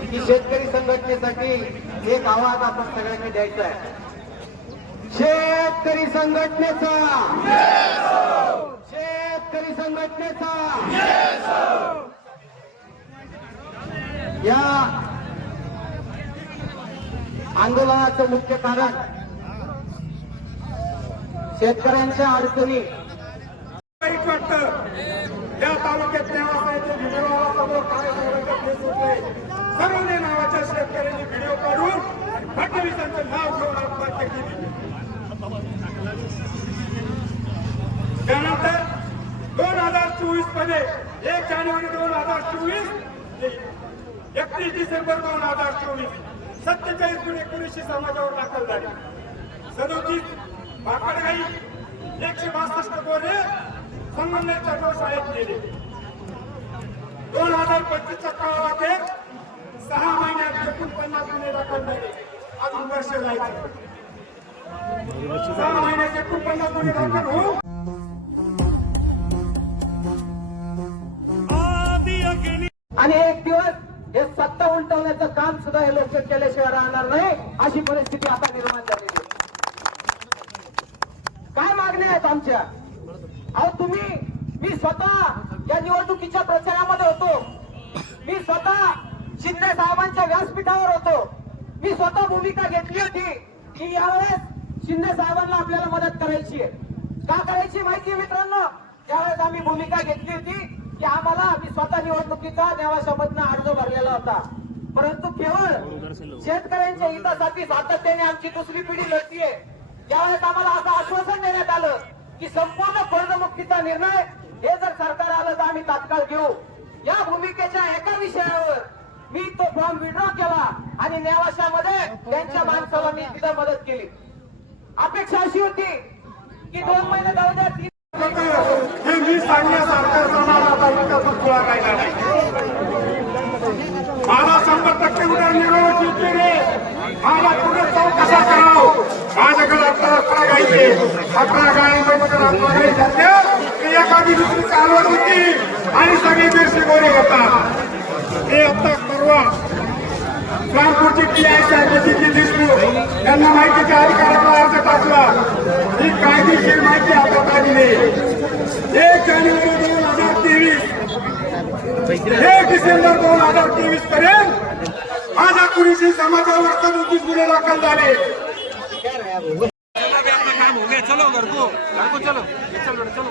की शेतकरी संघटनेसाठी एक आवाज आपण सगळ्यांनी द्यायचा आहे. शेतकरी संघटनेचा, शेतकरी संघटनेचा या आंदोलनाचं मुख्य कारण शेतकऱ्यांच्या अडचणी. या तालुक्यात समोर काय सर्वने नावाच्या शेतकऱ्यांनी व्हिडिओ काढून फडणवीसांचं नाव घेऊन आत्महत्या केली. त्यानंतर 2024 मध्ये 1 जानेवारी 2024 31 डिसेंबर 2024 47 गुन्हे 19 समाजावर दाखल झाले. 37 भाकडघाई 162 गुन्हे संबंधितच्या शाळेत गेले. 2025 च्या काळात 6 महिन्यात 49 गुन्हे दाखल झाले. अजून वर्ष जायचं. 6 महिन्यात 49 गुन्हे दाखल होऊन आणि एक दिवस हे सत्ता उलटवण्याचं काम सुद्धा हे लोक केल्याशिवाय राहणार नाही, अशी परिस्थिती आता निर्माण झालेली आहे. काय मागण्या आहेत आमच्या? अहो तुम्ही, मी स्वतः या निवडणुकीच्या प्रचारामध्ये होतो. मी स्वतः शिंदे साहेबांच्या व्यासपीठावर होतो. मी स्वतः भूमिका घेतली होती की यावेळेस शिंदे साहेबांना आपल्याला मदत करायची आहे. का करायची माहिती मित्रांनो? त्यावेळेस आम्ही भूमिका घेतली होती की आम्हाला, मी स्वतः निवडणुकीचा नेवाशामधनं अर्ज भरलेला होता, परंतु केवळ शेतकऱ्यांच्या हितासाठी सातत्याने आमची दुसरी पिढी लढतीये. त्यावेळेस आम्हाला असं आश्वासन देण्यात आलं की संपूर्ण कर्जमुक्तीचा निर्णय हे जर सरकार आलं तर आम्ही तात्काळ घेऊ. या भूमिकेच्या एका विषयावर मी तो फॉर्म विड्रॉ केला आणि नेवाशामध्ये त्यांच्या माणसाला मी तिथं मदत केली. अपेक्षा अशी होती की 2 महिने जाऊ द्या, हे मी सांगण्यासारखं समाजाचा विकास गोळा राहिला नाही. मला 100% उदरनिर्वाहाची इच्छा आहे. मला पुढे जाऊन कसा करावं? माझ्याकडे 11 गाई आहे. 11 गायींमध्ये एखादी दुसरी चालवत होती आणि सगळी दीडशे गोरे घेतात. हे आता परवा रामपूरची PI देशमुख यांना माहितीच्या अधिकाराचा अर्ज टाकला. ही कायदेशीर माहिती हातात आली आहे. 1 जानेवारी 2023 1 डिसेंबर 2023 पर्यंत माझ्या कुणीशी समाजावर 37 गुन्हे दाखल झाले. चलो घर को चलो चलो